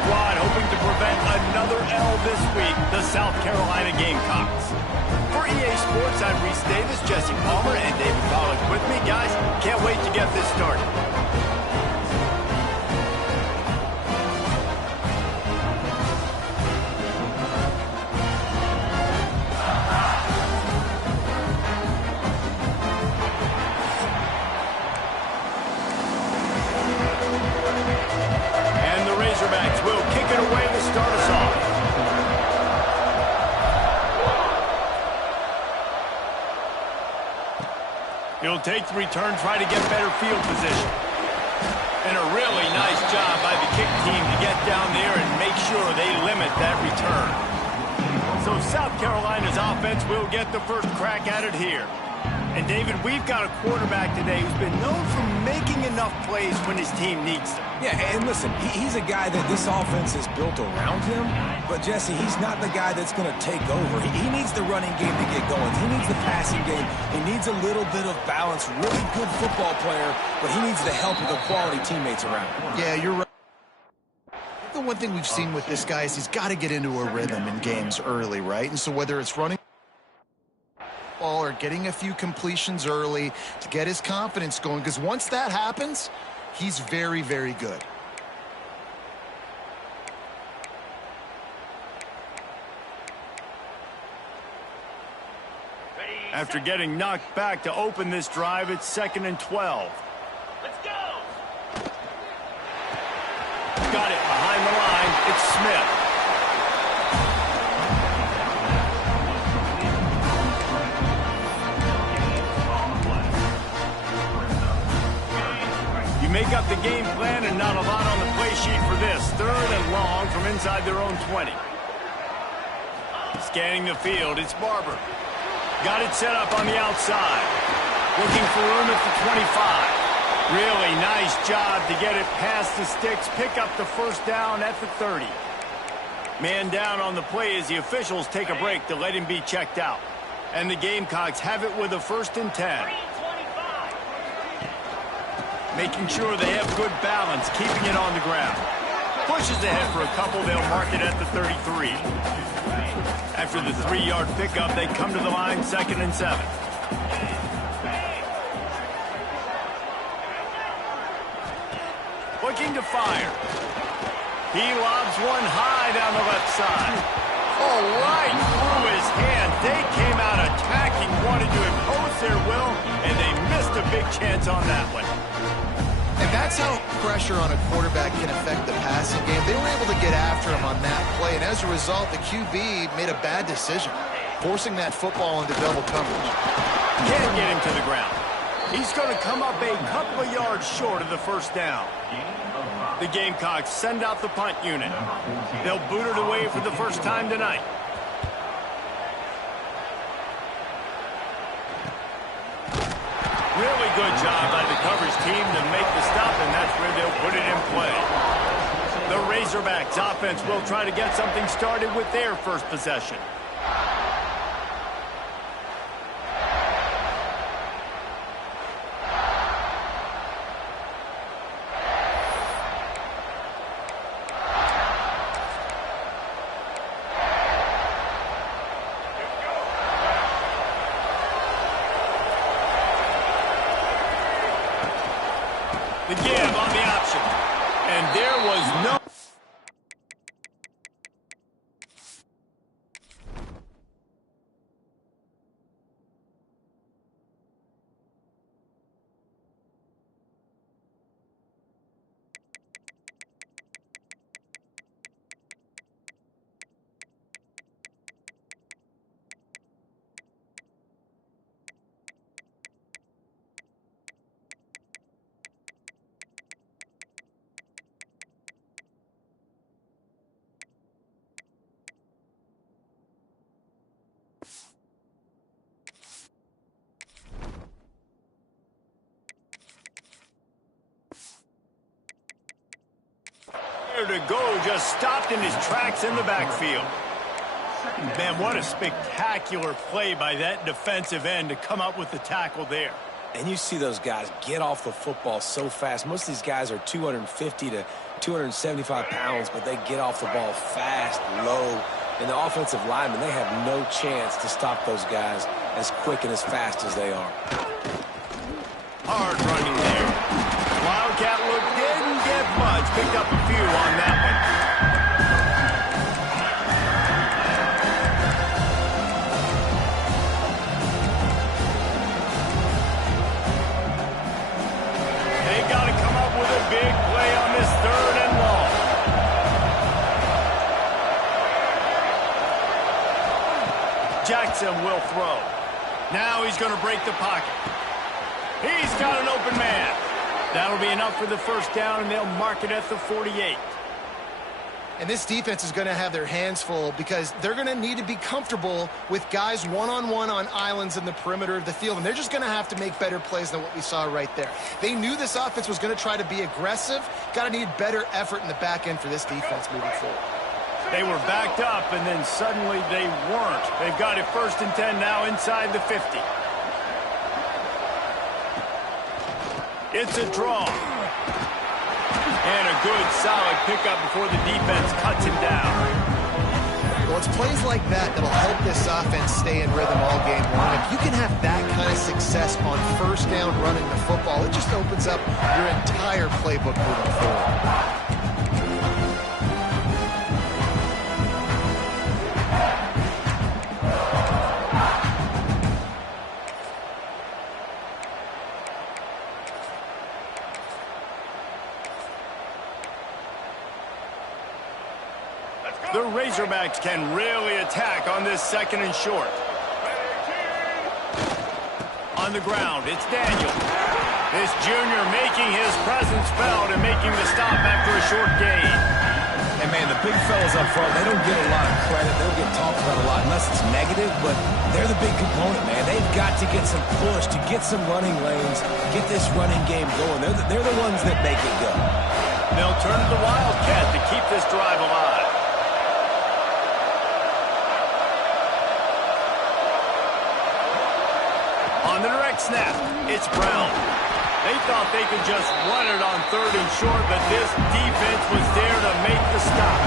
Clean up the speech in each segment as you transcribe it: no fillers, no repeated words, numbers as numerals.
squad hoping to prevent another L this week, the South Carolina Gamecocks. For EA Sports, I'm Reese Davis, Jesse Palmer, and David Pollack with me. Guys, can't wait to get this started. Razorbacks will kick it away to start us off. He'll take the return, try to get better field position. And a really nice job by the kick team to get down there and make sure they limit that return. So South Carolina's offense will get the first crack at it here. And, David, we've got a quarterback today who's been known for making enough plays when his team needs them. Yeah, and listen, he's a guy that this offense is built around him. But, Jesse, he's not the guy that's going to take over. He needs the running game to get going. He needs the passing game. He needs a little bit of balance. Really good football player, but he needs the help of the quality teammates around him. Yeah, you're right. The one thing we've seen with this guy is he's got to get into a rhythm in games early, right? And so whether it's running or getting a few completions early to get his confidence going, because once that happens, he's very, very good. After getting knocked back to open this drive, it's 2nd and 12. Let's go! Got it behind the line. It's Smith. Make up the game plan and not a lot on the play sheet for this. 3rd and long from inside their own 20. Scanning the field, it's Barber. Got it set up on the outside. Looking for room at the 25. Really nice job to get it past the sticks. Pick up the first down at the 30. Man down on the play as the officials take a break to let him be checked out. And the Gamecocks have it with a 1st and 10. Making sure they have good balance, keeping it on the ground. Pushes ahead for a couple, they'll mark it at the 33. After the 3-yard pickup, they come to the line, 2nd and 7. Looking to fire. He lobs one high down the left side. Oh, right through his hand. They came out attacking, wanted to impose their will, and they missed a big chance on that one. And that's how pressure on a quarterback can affect the passing game. They were able to get after him on that play, and as a result, the QB made a bad decision, forcing that football into double coverage. Can't get him to the ground. He's going to come up a couple of yards short of the first down. The Gamecocks send out the punt unit. They'll boot it away for the first time tonight. Really good job by the coverage team to make the stop, and that's where they'll put it in play. The Razorbacks offense will try to get something started with their first possession. The give on the option. And there was no... to go, just stopped in his tracks in the backfield. Man, what a spectacular play by that defensive end to come up with the tackle there. And you see those guys get off the football so fast. Most of these guys are 250 to 275 pounds, but they get off the ball fast, low. And the offensive linemen, they have no chance to stop those guys as quick and as fast as they are. Hard running there. Wildcat look didn't get much. Picked up a few on that one. They got to come up with a big play on this 3rd and long. Jackson will throw. Now he's going to break the pocket. He's got an open man. That'll be enough for the first down, and they'll mark it at the 48. And this defense is going to have their hands full because they're going to need to be comfortable with guys one-on-one on islands in the perimeter of the field, and they're just going to have to make better plays than what we saw right there. They knew this offense was going to try to be aggressive. Got to need better effort in the back end for this defense moving forward. They were backed up, and then suddenly they weren't. They've got it 1st and 10 now inside the 50. It's a draw. And a good, solid pickup before the defense cuts him down. Well, it's plays like that that'll help this offense stay in rhythm all game long. If you can have that kind of success on 1st down running the football, it just opens up your entire playbook moving forward. The Razorbacks can really attack on this 2nd and short. On the ground, it's Daniel. This junior making his presence felt and making the stop after a short gain. And, man, the big fellas up front, they don't get a lot of credit. They don't get talked about a lot unless it's negative, but they're the big component, man. They've got to get some push, to get some running lanes, get this running game going. They're the ones that make it go. They'll turn to the Wildcat to keep this drive alive. On the direct snap, it's Brown. They thought they could just run it on 3rd and short, but this defense was there to make the stop.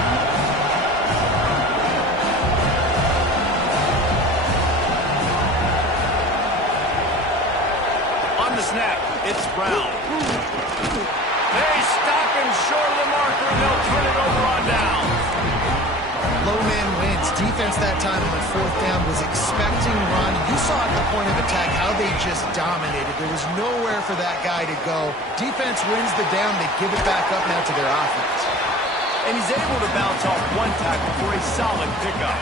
On the snap, it's Brown. They stop him short of the marker, and they'll turn it over on down. Low man wins. Defense that time on 4th down was expecting run. You saw at the point of attack how they just dominated. There was nowhere for that guy to go. Defense wins the down. They give it back up now to their offense. And he's able to bounce off one tackle for a solid pickup.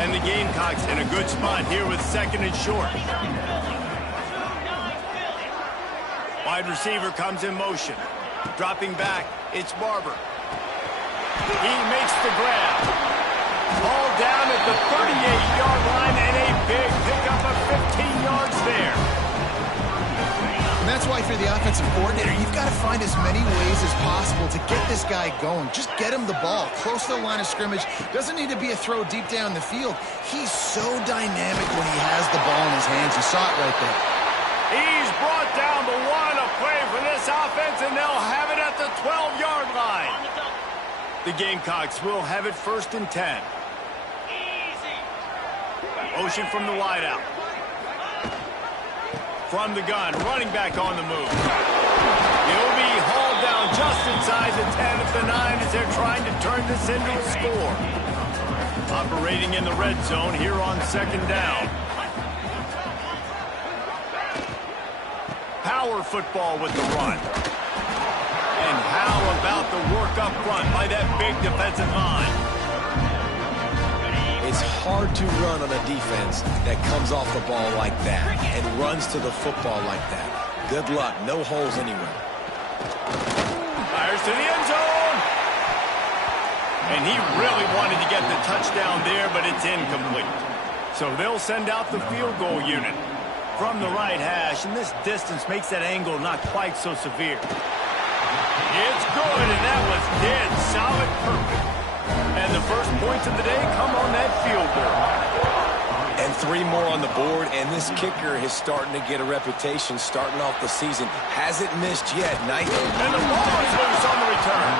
And the Gamecocks in a good spot here with 2nd and short. Wide receiver comes in motion. Dropping back, it's Barber. He makes the grab. Ball down at the 38-yard line and a big pickup of 15 yards there. And that's why for the offensive coordinator, you've got to find as many ways as possible to get this guy going. Just get him the ball close to the line of scrimmage. Doesn't need to be a throw deep down the field. He's so dynamic when he has the ball in his hands. You saw it right there. He's brought down the one, a play for this offense, and they'll have it at the 12-yard line. The Gamecocks will have it 1st and 10. Motion from the wideout. From the gun, running back on the move. He'll be hauled down just inside the 10 at the 9 as they're trying to turn this into a score. Operating in the red zone here on 2nd down. Power football with the run. And how about the work up front by that big defensive line? It's hard to run on a defense that comes off the ball like that and runs to the football like that. Good luck. No holes anywhere. Fires to the end zone. And he really wanted to get the touchdown there, but it's incomplete. So they'll send out the field goal unit from the right hash, and this distance makes that angle not quite so severe. It's good, and that was dead solid perfect. And the first points of the day come on that field goal. And 3 more on the board, and this kicker is starting to get a reputation starting off the season. Hasn't missed yet. Nice. And the ball is loose on the return.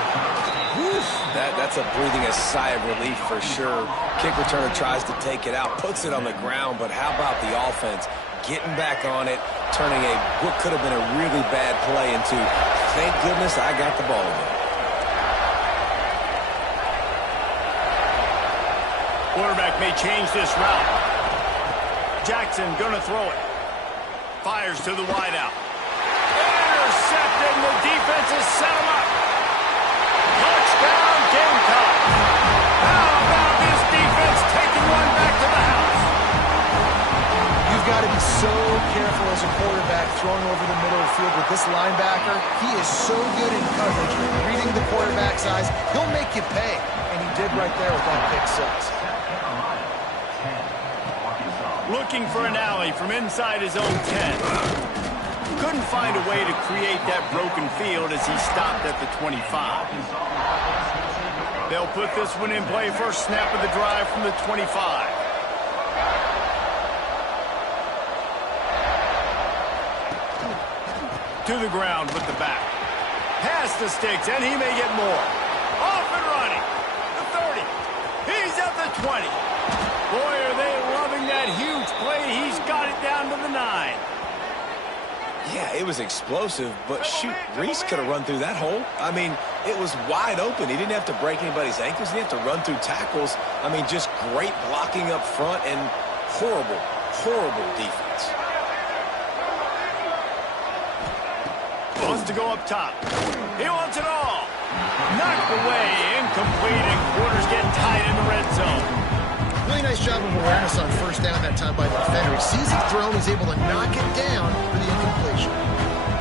Whew. That's a breathing a sigh of relief for sure. Kick returner tries to take it out, puts it on the ground, but how about the offense? Getting back on it, turning what could have been a really bad play into, thank goodness I got the ball again. Quarterback may change this route. Jackson gonna throw it. Fires to the wideout. Intercepted, and the defense has set him up. Touchdown, Gamecocks. How about this defense taking one back to the house? You've got to be so careful as a quarterback throwing over the middle of the field with this linebacker. He is so good in coverage, reading the quarterback's eyes. He'll make you pay, and he did right there with that pick six. Looking for an alley from inside his own 10. Couldn't find a way to create that broken field as he stopped at the 25. They'll put this one in play first snap of the drive from the 25. To the ground with the back. Past the sticks, and he may get more. Off and running. The 30. He's at the 20. Boy, are they loving that huge play. He's got it down to the 9. Yeah, it was explosive, but shoot, Reese could have run through that hole. I mean, it was wide open. He didn't have to break anybody's ankles. He didn't have to run through tackles. I mean, just great blocking up front and horrible, horrible defense. Wants to go up top. He wants it all. Knocked away, incomplete, and quarters get tight in the red zone. Really nice job of awareness on first down that time by the defender. He sees it thrown, he's able to knock it down for the incompletion.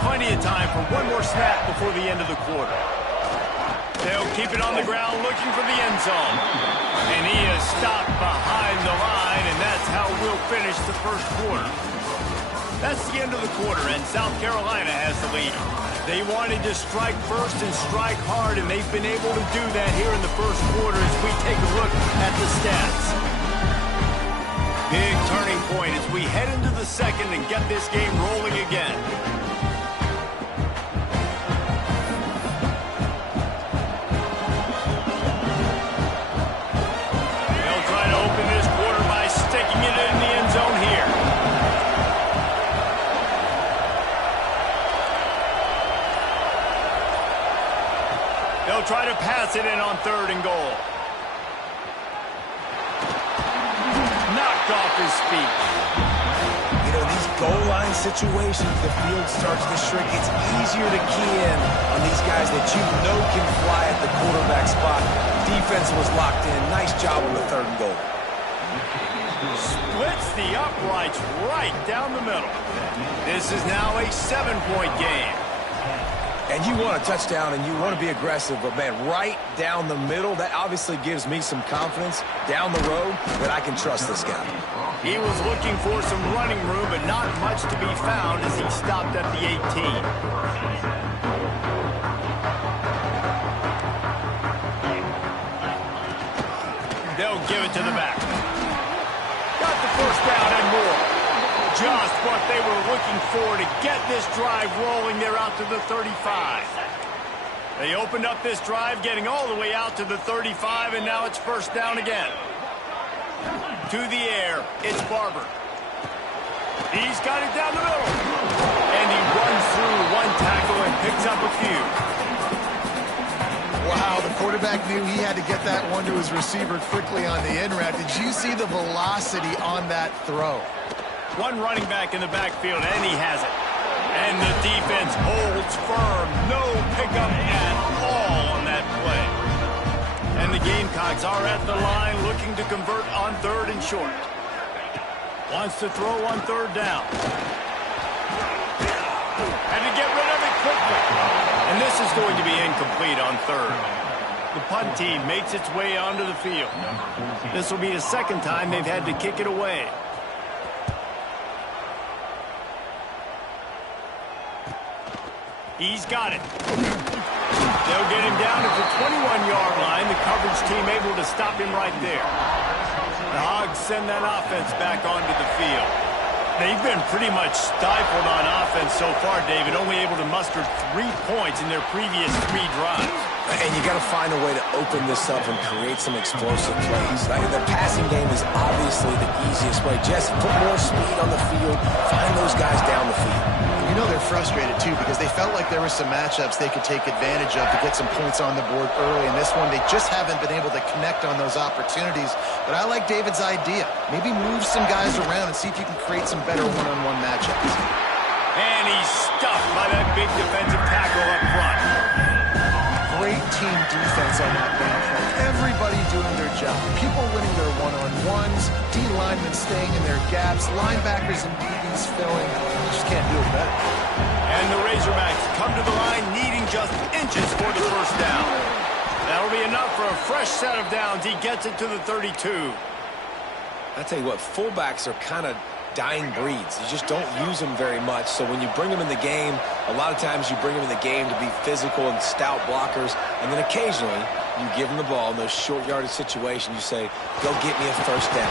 Plenty of time for one more snap before the end of the quarter. They'll keep it on the ground looking for the end zone. And he is stopped behind the line, and that's how we'll finish the first quarter. That's the end of the quarter, and South Carolina has the lead. They wanted to strike first and strike hard, and they've been able to do that here in the first quarter as we take a look at the stats. Big turning point as we head into the second and get this game rolling again. They'll try to open this quarter by sticking it in the end zone here. They'll try to pass it in on 3rd and goal. Knocked off his feet. You know, these goal line situations, the field starts to shrink. It's easier to key in on these guys that you know can fly at the quarterback spot. Defense was locked in. Nice job on the 3rd and goal. Splits the uprights right down the middle. This is now a 7-point game. And you want a touchdown and you want to be aggressive, but man, right down the middle, that obviously gives me some confidence down the road that I can trust this guy. He was looking for some running room, but not much to be found as he stopped at the 18. They'll give it to the back. Got the first down and more. Just what they were looking for to get this drive rolling. They're out to the 35. They opened up this drive, getting all the way out to the 35, and now it's first down again. To the air, it's Barber. He's got it down the middle. And he runs through one tackle and picks up a few. Wow, the quarterback knew he had to get that one to his receiver quickly on the in route. Did you see the velocity on that throw? One running back in the backfield, and he has it. And the defense holds firm. No pickup at all on that play. And the Gamecocks are at the line looking to convert on 3rd and short. Wants to throw on 3rd down. Had to get rid of it quickly. And this is going to be incomplete on 3rd. The punt team makes its way onto the field. This will be the second time they've had to kick it away. He's got it. They'll get him down at the 21-yard line. The coverage team able to stop him right there. The Hogs send that offense back onto the field. They've been pretty much stifled on offense so far, David, only able to muster 3 points in their previous 3 drives. And you got to find a way to open this up and create some explosive plays. The passing game is obviously the easiest way. Just put more speed on the field, find those guys down the field. You know they're frustrated, too, because they felt like there were some matchups they could take advantage of to get some points on the board early. In this one, they just haven't been able to connect on those opportunities. But I like David's idea. Maybe move some guys around and see if you can create some better one-on-one matchups. And he's stuffed by that big defensive tackle up front. Great team defense on that man front. Everybody doing their job. People winning their one-on-ones, D-linemen staying in their gaps, linebackers and DBs filling. You just can't do it better. And the Razorbacks come to the line needing just inches for the first down. That'll be enough for a fresh set of downs. He gets it to the 32. I tell you what, fullbacks are kind of dying breeds. You just don't use them very much. So when you bring them in the game, a lot of times you bring them in the game to be physical and stout blockers, and then occasionally you give them the ball in those short yardage situations. You say, go get me a first down.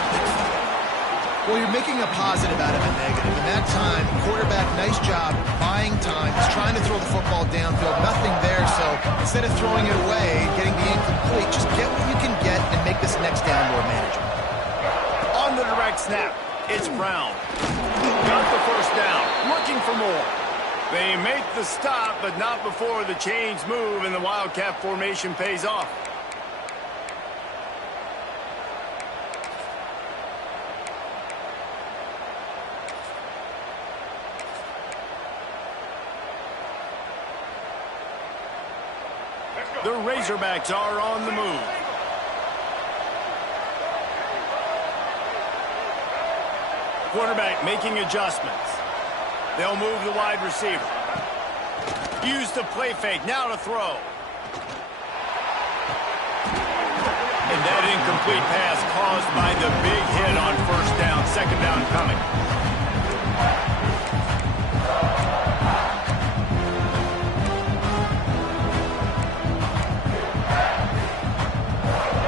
Well, you're making a positive out of a negative. In that time, quarterback, nice job, buying time. He's trying to throw the football downfield. Nothing there, so instead of throwing it away, getting the incomplete, just get what you can get and make this next down more manageable. On the direct snap, it's Brown. Got the first down, looking for more. They make the stop, but not before the chains move and the Wildcat formation pays off. The Razorbacks are on the move. Quarterback making adjustments. They'll move the wide receiver. Use the play fake, now to throw. And that incomplete pass caused by the big hit on first down, second down coming.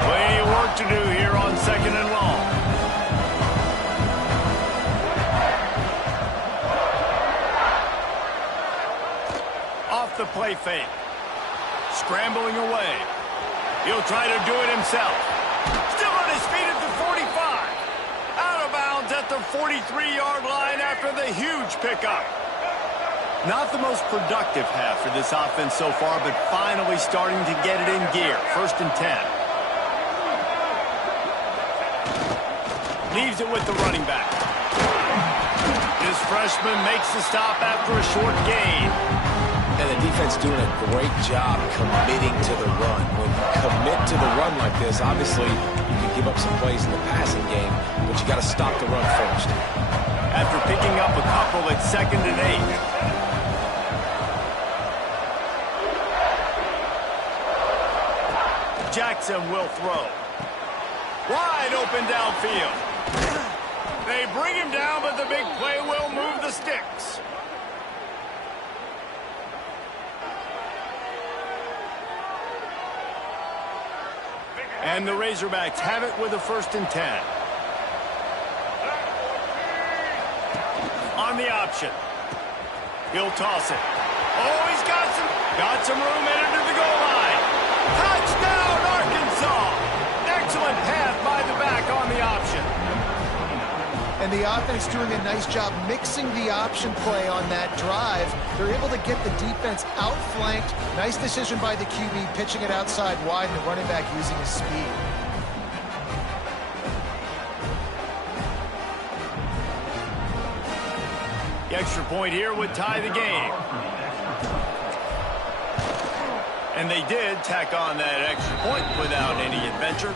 Plenty of work to do here on second and long. Off the play fake. Scrambling away. He'll try to do it himself. Still on his feet at the 45. Out of bounds at the 43-yard line after the huge pickup. Not the most productive half for this offense so far, but finally starting to get it in gear. First and 10. Leaves it with the running back. This freshman makes the stop after a short gain. And the defense doing a great job committing to the run. When you commit to the run like this, obviously you can give up some plays in the passing game, but you got to stop the run first. After picking up a couple at 2nd and 8. Jackson will throw. Wide open downfield. They bring him down, but the big play will move the sticks. And the Razorbacks have it with a 1st and 10. On the option. He'll toss it. Oh, he's got some room headed to the goal line. Touchdown, Arkansas! Excellent pass by the back on the option. And the offense doing a nice job mixing the option play on that drive. They're able to get the defense outflanked. Nice decision by the QB, pitching it outside wide, and the running back using his speed. The extra point here would tie the game. And they did tack on that extra point without any adventure.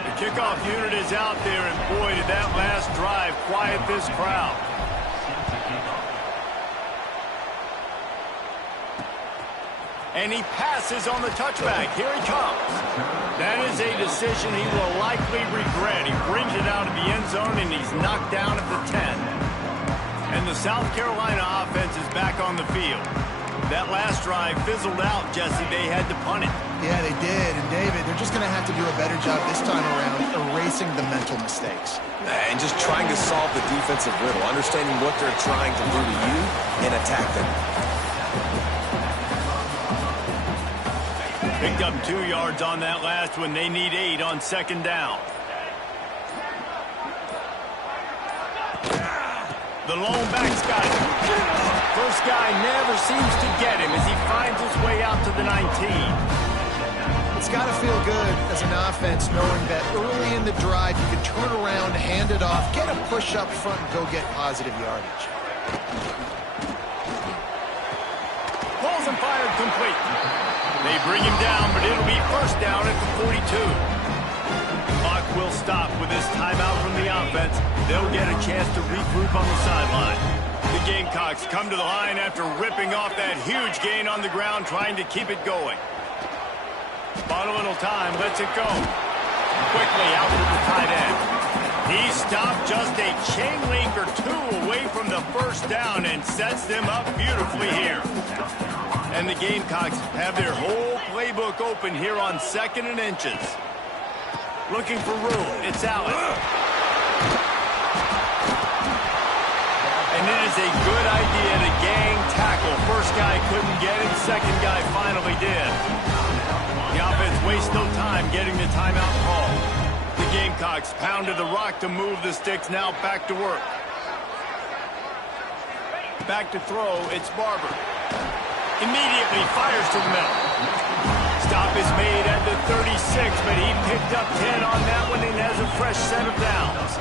The kickoff unit is out there, and boy, did that last drive quiet this crowd. And he passes on the touchback. Here he comes. That is a decision he will likely regret. He brings it out of the end zone, and he's knocked down at the 10. And the South Carolina offense is back on the field. That last drive fizzled out, Jesse. They had to punt it. Yeah, they did. And, David, they're just going to have to do a better job this time around erasing the mental mistakes. And just trying to solve the defensive riddle, understanding what they're trying to do to you and attack them. Picked up 2 yards on that last one. They need 8 on second down. The lone back's got it. First guy never seems to get him as he finds his way out to the 19. It's got to feel good as an offense knowing that early in the drive you can turn around, hand it off, get a push up front, and go get positive yardage. Pulls and fired complete. They bring him down, but it'll be first down at the 42. Clock will stop with this timeout from the offense. They'll get a chance to regroup on the sideline. The Gamecocks come to the line after ripping off that huge gain on the ground, trying to keep it going. Bought a little time, lets it go. Quickly out to the tight end. He stopped just a chain link or 2 away from the first down and sets them up beautifully here. And the Gamecocks have their whole playbook open here on 2nd and inches. Looking for room. It's Allen. And it is a good idea to gang tackle. First guy couldn't get it. Second guy finally did. The offense wastes no time getting the timeout call. The Gamecocks pounded the rock to move the sticks. Now back to work. Back to throw. It's Barber. Immediately fires to the middle. Stop is made at the 36, but he picked up 10 on that one and has a fresh set of downs.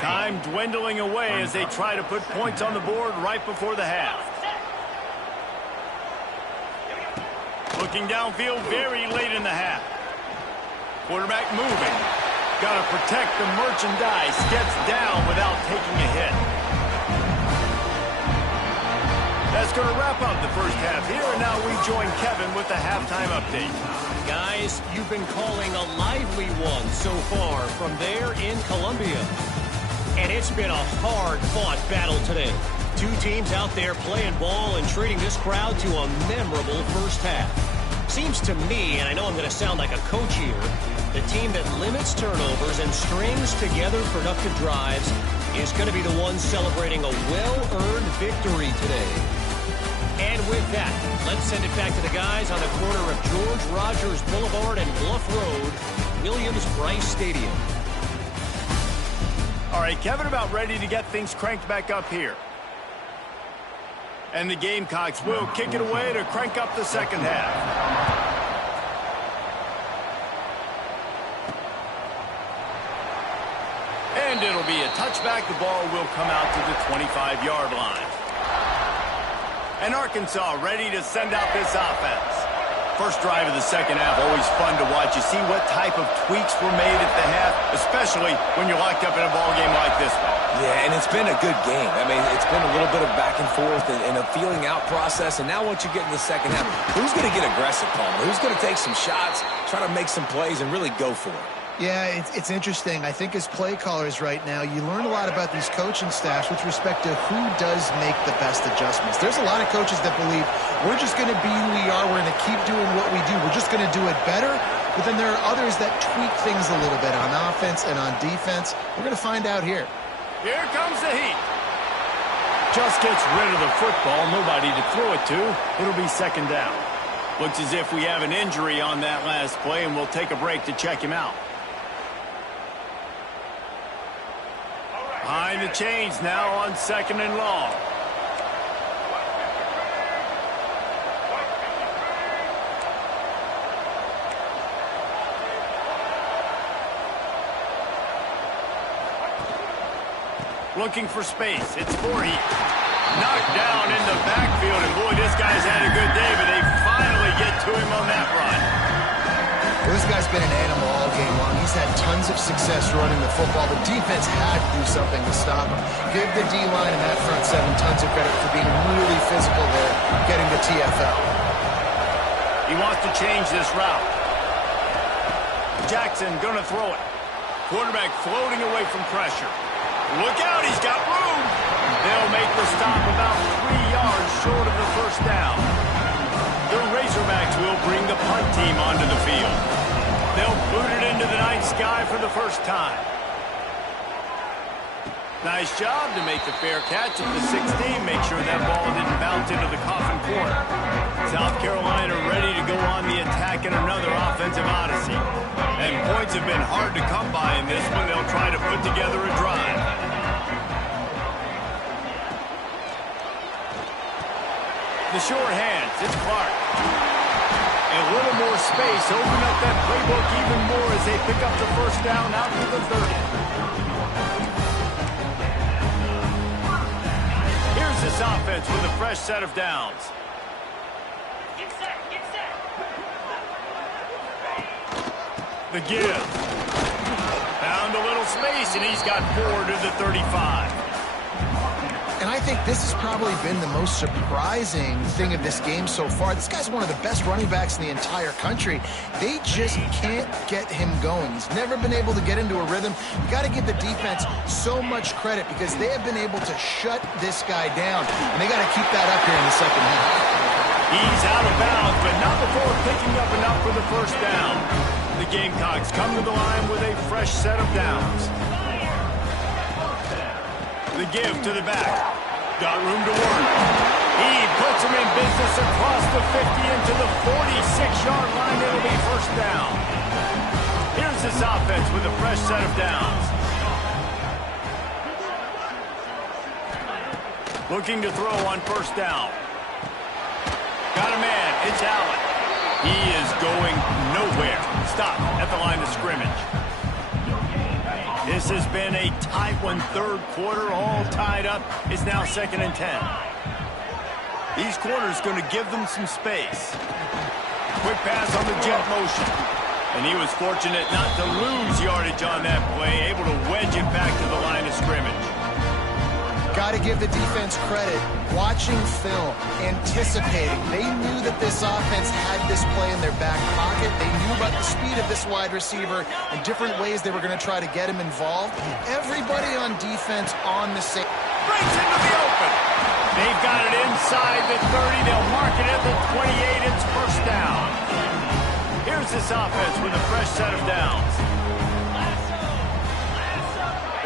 Time dwindling away as they try to put points on the board right before the half. Looking downfield very late in the half. Quarterback moving. Got to protect the merchandise. Gets down without taking a hit. That's going to wrap up the first half here, and now we join Kevin with the halftime update. Guys, you've been calling a lively one so far from there in Columbia. And it's been a hard-fought battle today. 2 teams out there playing ball and treating this crowd to a memorable first half. Seems to me, and I know I'm going to sound like a coach here, the team that limits turnovers and strings together productive drives is going to be the one celebrating a well-earned victory today. And with that, let's send it back to the guys on the corner of George Rogers Boulevard and Bluff Road, Williams-Brice Stadium. All right, Kevin, about ready to get things cranked back up here. And the Gamecocks will kick it away to crank up the second half. And it'll be a touchback. The ball will come out to the 25-yard line. And Arkansas ready to send out this offense. First drive of the second half, always fun to watch. You see what type of tweaks were made at the half, especially when you're locked up in a ball game like this one. Yeah, and it's been a good game. I mean, it's been a little bit of back and forth and a feeling out process. And now once you get in the second half, who's going to get aggressive, Palmer? Who's going to take some shots, try to make some plays, and really go for it? Yeah, it's interesting. I think as play callers right now, you learn a lot about these coaching staffs with respect to who does make the best adjustments. There's a lot of coaches that believe we're just going to be who we are. We're going to keep doing what we do. We're just going to do it better. But then there are others that tweak things a little bit on offense and on defense. We're going to find out here. Here comes the heat. Just gets rid of the football. Nobody to throw it to. It'll be second down. Looks as if we have an injury on that last play, and we'll take a break to check him out. Behind the chains now on second and long. Looking for space. It's Voorhees. Knocked down in the backfield, and boy, this guy's had a good day, but they finally get to him on that run. This guy's been an animal all game long. He's had tons of success running the football. The defense had to do something to stop him. Give the D-line and that front seven tons of credit for being really physical there, getting the TFL. He wants to change this route. Jackson gonna throw it. Quarterback floating away from pressure. Look out, he's got room. They'll make the stop about 3 yards short of the first down. The Razorbacks will bring the punt team onto the field. They'll boot it into the night sky for the first time. Nice job to make the fair catch at the 16. Make sure that ball didn't bounce into the coffin corner. South Carolina ready to go on the attack in another offensive odyssey. And points have been hard to come by in this one. They'll try to put together a drive. The short hands, it's Clark. A little more space, open up that playbook even more as they pick up the first down out to the 30. Here's this offense with a fresh set of downs. Get set, get set. The give. Found a little space, and he's got 4 to the 35. And I think this has probably been the most surprising thing of this game so far. This guy's one of the best running backs in the entire country. They just can't get him going. He's never been able to get into a rhythm. You got to give the defense so much credit because they have been able to shut this guy down. And they got to keep that up here in the second half. He's out of bounds, but not before picking up enough for the first down. The Gamecocks come to the line with a fresh set of downs. The give to the back. Got room to work. He puts him in business across the 50 into the 46-yard line. It'll be first down. Here's this offense with a fresh set of downs. Looking to throw on first down. Got a man. It's Allen. He is going nowhere. Stop at the line of scrimmage. This has been a tight one, third quarter, all tied up. It's now 2nd and 10. These corners going to give them some space. Quick pass on the jet motion. And he was fortunate not to lose yardage on that play, able to wedge it back to the line of scrimmage. Got to give the defense credit. Watching film, anticipating. They knew that this offense had this play in their back pocket. They knew about the speed of this wide receiver and different ways they were going to try to get him involved. Everybody on defense on the same. Breaks into the open. They've got it inside the 30. They'll mark it at the 28. It's first down. Here's this offense with a fresh set of downs.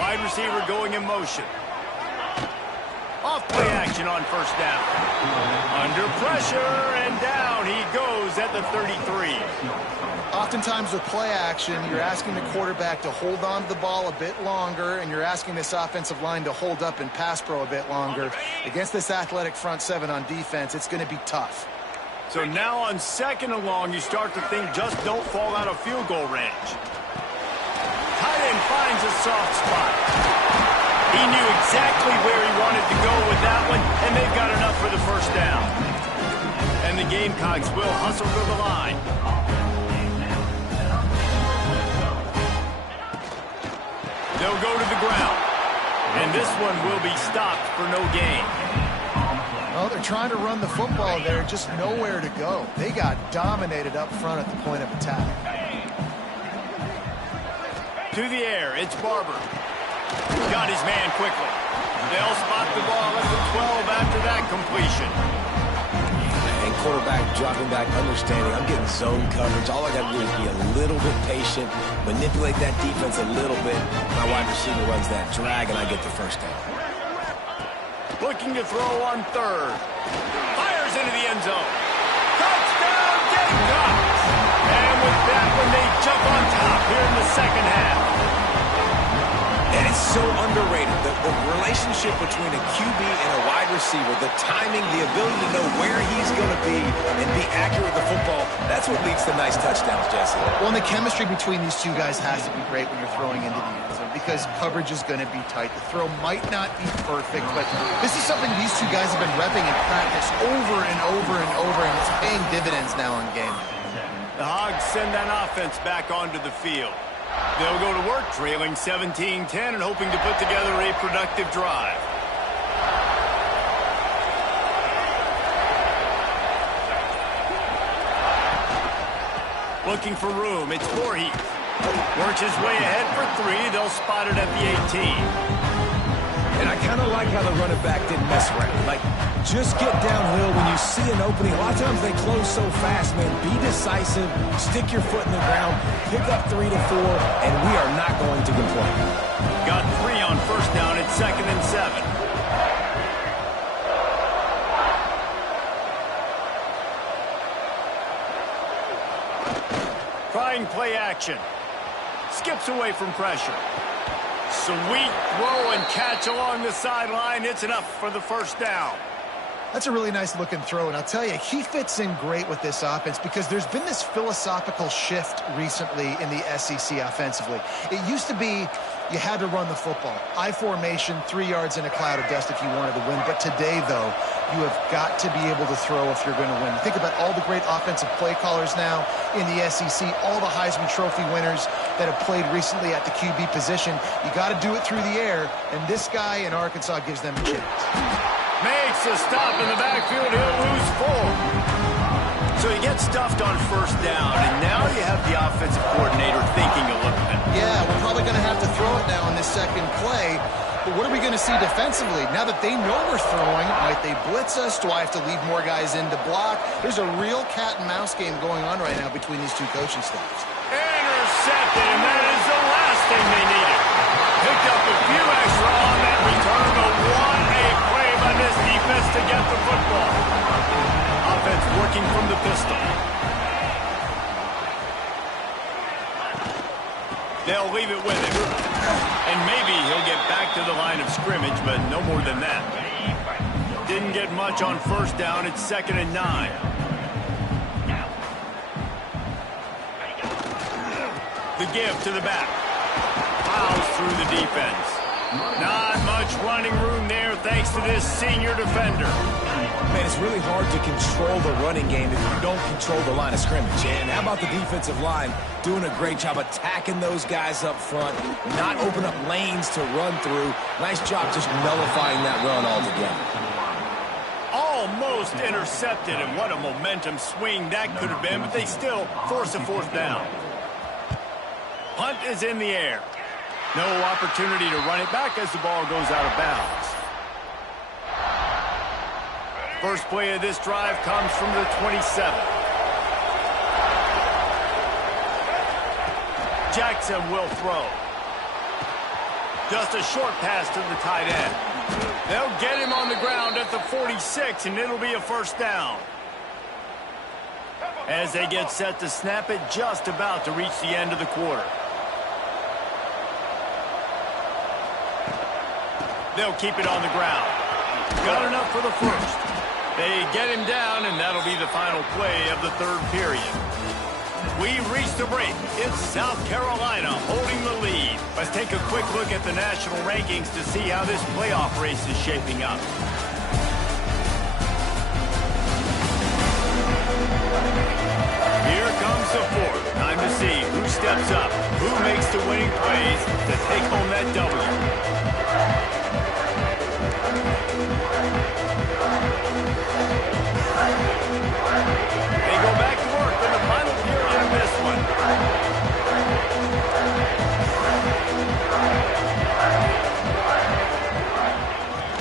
Wide receiver going in motion. Off play action on first down. Under pressure, and down he goes at the 33. Oftentimes with play action, you're asking the quarterback to hold on to the ball a bit longer, and you're asking this offensive line to hold up in pass pro a bit longer. Against this athletic front seven on defense, it's going to be tough. So now on 2nd and long, you start to think just don't fall out of field goal range. Tight end finds a soft spot. He knew exactly where he wanted to go with that one, and they've got enough for the first down. And the Gamecocks will hustle to the line. They'll go to the ground. And this one will be stopped for no gain. Well, they're trying to run the football there, just nowhere to go. They got dominated up front at the point of attack. To the air, it's Barber. Got his man quickly. They'll spot the ball at the 12 after that completion. And quarterback dropping back, understanding I'm getting zone coverage. All I got to do is be a little bit patient, manipulate that defense a little bit. My wide receiver runs that drag, and I get the first down. Looking to throw on 3rd. Fires into the end zone. Touchdown, Gamecocks! And with that one, they jump on top here in the second half. And it's so underrated. The relationship between a QB and a wide receiver, the timing, the ability to know where he's going to be and be accurate with the football, that's what leads to nice touchdowns, Jesse. Well, and the chemistry between these two guys has to be great when you're throwing into the end zone because coverage is going to be tight. The throw might not be perfect, but this is something these two guys have been repping in practice over and over and over, and it's paying dividends now in game. The Hogs send that offense back onto the field. They'll go to work trailing 17-10 and hoping to put together a productive drive. Looking for room. It's Voorhees. Works his way ahead for 3. They'll spot it at the 18. And I kind of like how the running back didn't mess around. Like, just get downhill when you see an opening. A lot of times they close so fast, man. Be decisive, stick your foot in the ground, pick up 3 to 4, and we are not going to complain. Got 3 on first down. It's 2nd and 7. Trying play action. Skips away from pressure. Sweet throw and catch along the sideline. It's enough for the first down. That's a really nice looking throw, and I'll tell you, he fits in great with this offense because there's been this philosophical shift recently in the SEC offensively. It used to be you had to run the football. I formation, 3 yards in a cloud of dust if you wanted to win. But today, though, you have got to be able to throw if you're going to win. Think about all the great offensive play callers now in the SEC, all the Heisman Trophy winners that have played recently at the QB position. You got to do it through the air, and this guy in Arkansas gives them a chance. Makes a stop in the backfield. He'll lose 4. So he gets stuffed on first down, and now you have the offensive coordinator thinking a little bit. Yeah, we're probably going to have to throw it now on this second play. But what are we going to see defensively? Now that they know we're throwing, might they blitz us? Do I have to leave more guys in to block? There's a real cat and mouse game going on right now between these two coaching staffs. Intercepted, and that is the last thing they needed. Picked up a few extra on that return, but what a play by this defense to get the football. Offense working from the pistol. They'll leave it with him. And maybe he'll get back to the line of scrimmage, but no more than that. Didn't get much on first down. It's 2nd and 9. The give to the back. Plows through the defense. Not much running room there thanks to this senior defender. Man, it's really hard to control the running game if you don't control the line of scrimmage. And how about the defensive line doing a great job attacking those guys up front, not open up lanes to run through. Nice job just nullifying that run altogether. Almost intercepted, and what a momentum swing that could have been, but they still force a 4th down. Punt is in the air. No opportunity to run it back as the ball goes out of bounds. First play of this drive comes from the 27. Jackson will throw. Just a short pass to the tight end. They'll get him on the ground at the 46, and it'll be a first down. As they get set to snap it, just about to reach the end of the quarter. They'll keep it on the ground. Got enough for the first. They get him down, and that'll be the final play of the 3rd period. We've reached the break. It's South Carolina holding the lead. Let's take a quick look at the national rankings to see how this playoff race is shaping up. Here comes the 4th. Time to see who steps up, who makes the winning plays to take home that W. They go back to work in the final period of this one.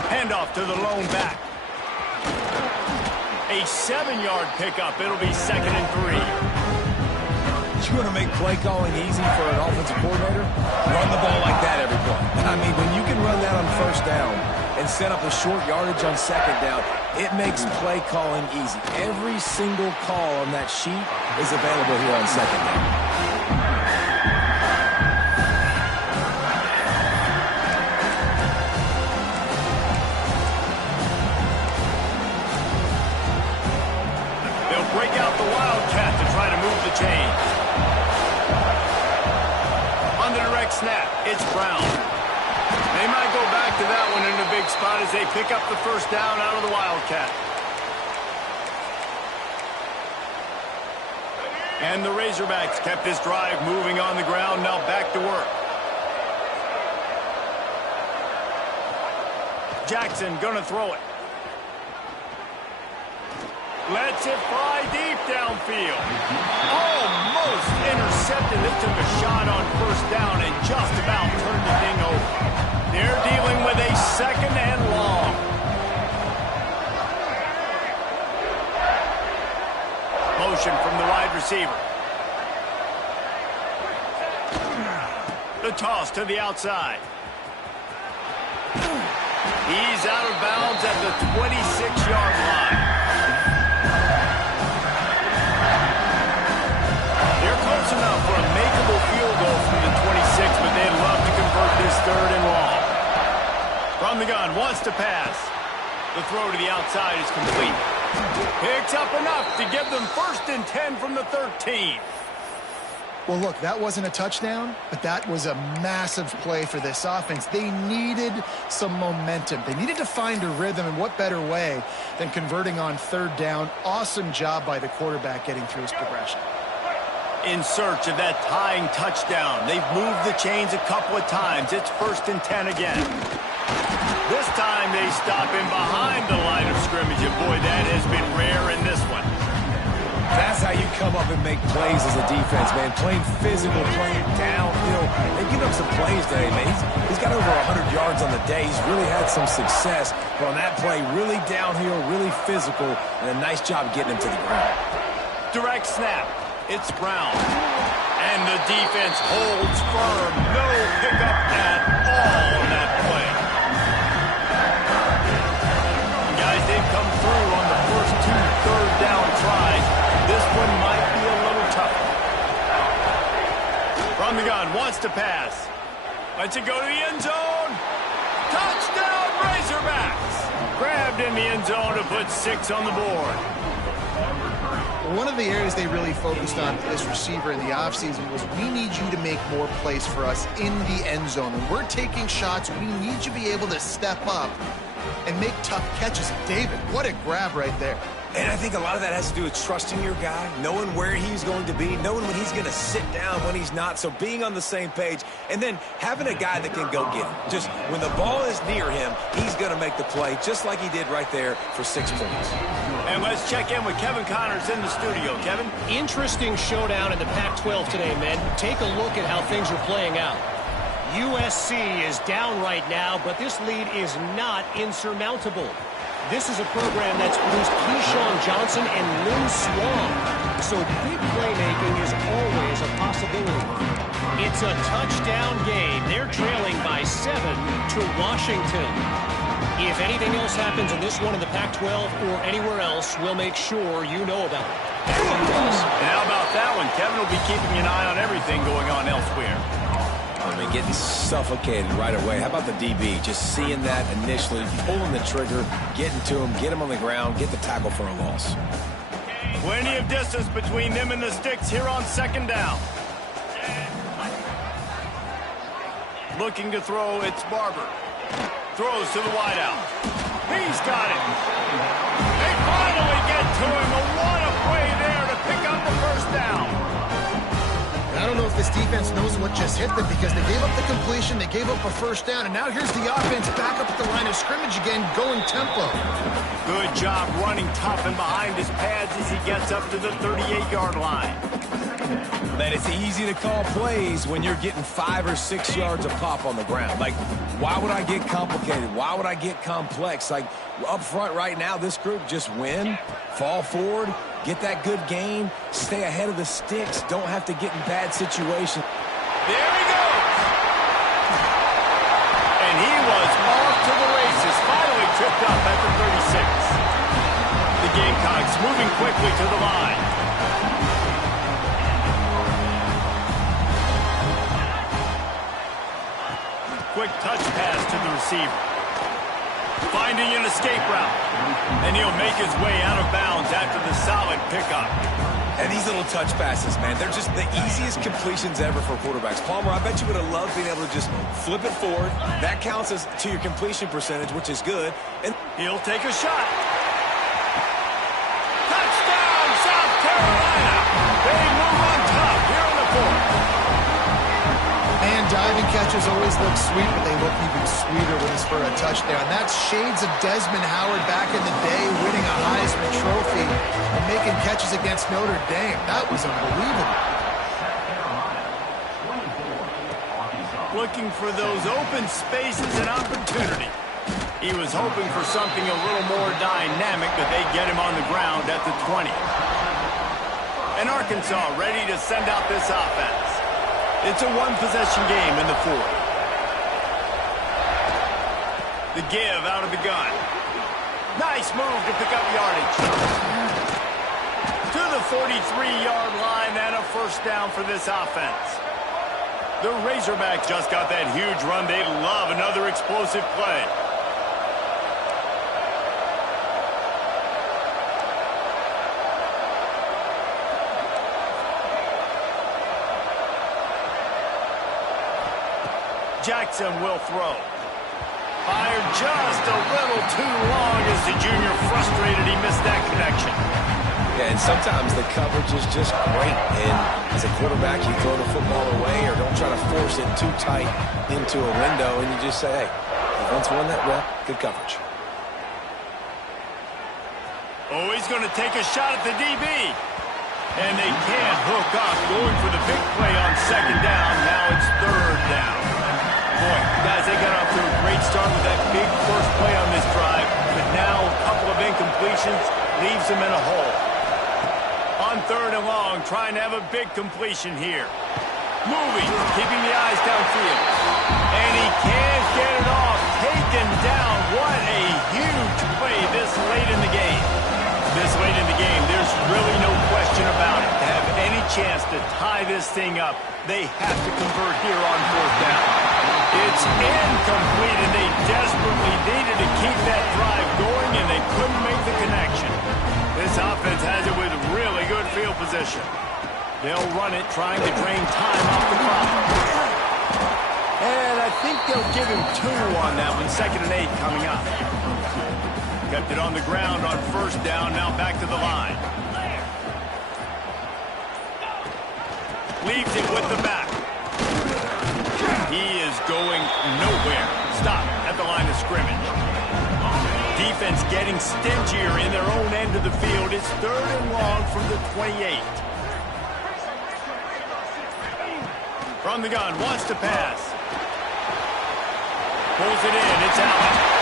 Handoff to the lone back. A 7-yard pickup. It'll be 2nd and 3. You want to make play calling easy for an offensive coordinator? Run the ball like that every play. I mean, when you can run that on first down and set up a short yardage on 2nd down, it makes play calling easy. Every single call on that sheet is available here on 2nd down. They'll break out the Wildcat to try to move the chain. On the direct snap, it's Brown. They might go back to that one in a big spot as they pick up the first down out of the Wildcat. And the Razorbacks kept this drive moving on the ground, now back to work. Jackson gonna throw it. Lets it fly deep downfield. Almost intercepted it, took a shot on first down, and just about turned the thing over. They're dealing with a second and long. Motion from the wide receiver. The toss to the outside. He's out of bounds at the 26-yard line. They're close enough for a makeable field goal from the 26, but they'd love to convert this third and long. From the gun, wants to pass. The throw to the outside is complete. Picks up enough to give them 1st and 10 from the 13. Well, look, that wasn't a touchdown, but that was a massive play for this offense. They needed some momentum. They needed to find a rhythm, and what better way than converting on 3rd down. Awesome job by the quarterback getting through his progression. In search of that tying touchdown. They've moved the chains a couple of times. It's 1st and 10 again. This time they stop him behind the line of scrimmage, and boy, that has been rare in this one. That's how you come up and make plays as a defense, man. Playing physical, playing downhill. They've given up some plays today, man. He's got over 100 yards on the day. He's really had some success. But on that play, really downhill, really physical, and a nice job getting him to the ground. Direct snap. It's Brown. And the defense holds firm. No pickup at all on that play. Guys, they've come through on the first 2 third-down tries. This one might be a little tougher. From the gun, wants to pass. Lets it go to the end zone. Touchdown, Razorbacks. Grabbed in the end zone to put 6 on the board. One of the areas they really focused on for this receiver in the offseason was, we need you to make more plays for us in the end zone. When we're taking shots, we need you to be able to step up and make tough catches. David, what a grab right there. And I think a lot of that has to do with trusting your guy, knowing where he's going to be, knowing when he's going to sit down, when he's not. So being on the same page, and then having a guy that can go get him. Just when the ball is near him, he's going to make the play, just like he did right there for 6 points. And let's check in with Kevin Connors in the studio. Kevin? Interesting showdown in the Pac-12 today, men. Take a look at how things are playing out. USC is down right now, but this lead is not insurmountable. This is a program that's produced Keyshawn Johnson and Lynn Swan. So big playmaking is always a possibility. It's a touchdown game. They're trailing by 7 to Washington. If anything else happens in this one in the Pac-12 or anywhere else, we'll make sure you know about it. And how about that one? Kevin will be keeping an eye on everything going on elsewhere. I mean, getting suffocated right away. How about the DB? Just seeing that initially, pulling the trigger, getting to him, get him on the ground, get the tackle for a loss. Plenty of distance between them and the sticks here on 2nd down. Looking to throw, it's Barber. Throws to the wideout. He's got it. They finally get to him. What a play there to pick up the 1st down. I don't know if this defense knows what just hit them, because they gave up the completion, they gave up a 1st down, and now here's the offense back up at the line of scrimmage again, going tempo. Good job running tough and behind his pads as he gets up to the 38-yard line. Man, it's easy to call plays when you're getting 5 or 6 yards of pop on the ground. Like, why would I get complicated? Why would I get complex? Like, up front right now, this group just win, fall forward, get that good gain, stay ahead of the sticks, don't have to get in bad situations. There he goes! And he was off to the races, finally tripped up at the 36. The Gamecocks moving quickly to the line. Quick touch pass to the receiver. Finding an escape route. And he'll make his way out of bounds after the solid pickup. And these little touch passes, man, they're just the easiest completions ever for quarterbacks. Palmer, I bet you would have loved being able to just flip it forward. That counts as to your completion percentage, which is good. And he'll take a shot. Touchdown, South Carolina. They move on top here in the 4th. And diving catches always look sweet, but they look even sweeter when it's for a touchdown. That's shades of Desmond Howard back in the day, winning a Heisman Trophy and making catches against Notre Dame. That was unbelievable. looking for those open spaces and opportunity. He was hoping for something a little more dynamic, but they get him on the ground at the 20. And Arkansas ready to send out this offense. It's a one-possession game in the fourth. The give out of the gun. Nice move to pick up yardage. To the 43-yard line and a first down for this offense. The Razorbacks just got that huge run. They love another explosive play. Jackson will throw. Fired just a little too long as the junior frustrated. He missed that connection. Yeah, and sometimes the coverage is just great. And as a quarterback, you throw the football away or don't try to force it too tight into a window, and you just say, hey, defense won that rep. Good coverage. Oh, he's going to take a shot at the DB. And they can't hook up. Going for the big play on second down. Now it's third down. Boy, guys, they got off to a great start with that big first play on this drive. But now a couple of incompletions leaves them in a hole. On third and long, trying to have a big completion here. Moving, keeping the eyes downfield. And he can't get it off. Taken down. What a huge play this late in the game. This late in the game, there's really no question about it. To have any chance to tie this thing up, they have to convert here on fourth down. It's incomplete, and they desperately needed to keep that drive going, and they couldn't make the connection. This offense has it with really good field position. They'll run it, trying to drain time off the clock. And I think they'll give him 2 on that one. 2nd and 8 coming up. Kept it on the ground on first down, now back to the line. Leaves it with the back. He is going nowhere. Stop at the line of scrimmage. Defense getting stingier in their own end of the field. It's third and long from the 28. From the gun, wants to pass. Pulls it in, it's out.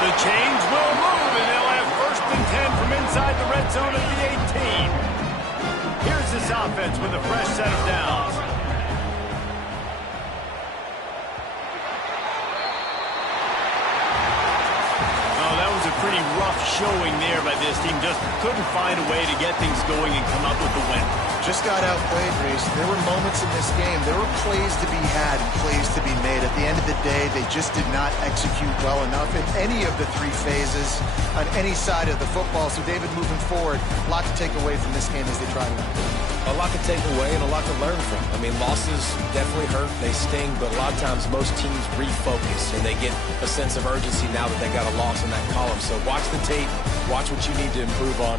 The chains will move, and they'll have 1st and 10 from inside the red zone at the 18. Here's this offense with a fresh set of downs. Oh, that was a pretty rough showing there by this team. Just couldn't find a way to get things going and come up with the win. Just got outplayed, Reese. There were moments in this game. There were plays to be had and plays to be made. At the end of the day, they just did not execute well enough in any of the 3 phases on any side of the football. So, David, moving forward, a lot to take away from this game as they try to win. A lot to take away and a lot to learn from. I mean, losses definitely hurt. They sting, but a lot of times most teams refocus and they get a sense of urgency now that they got a loss in that column. So watch the tape, watch what you need to improve on.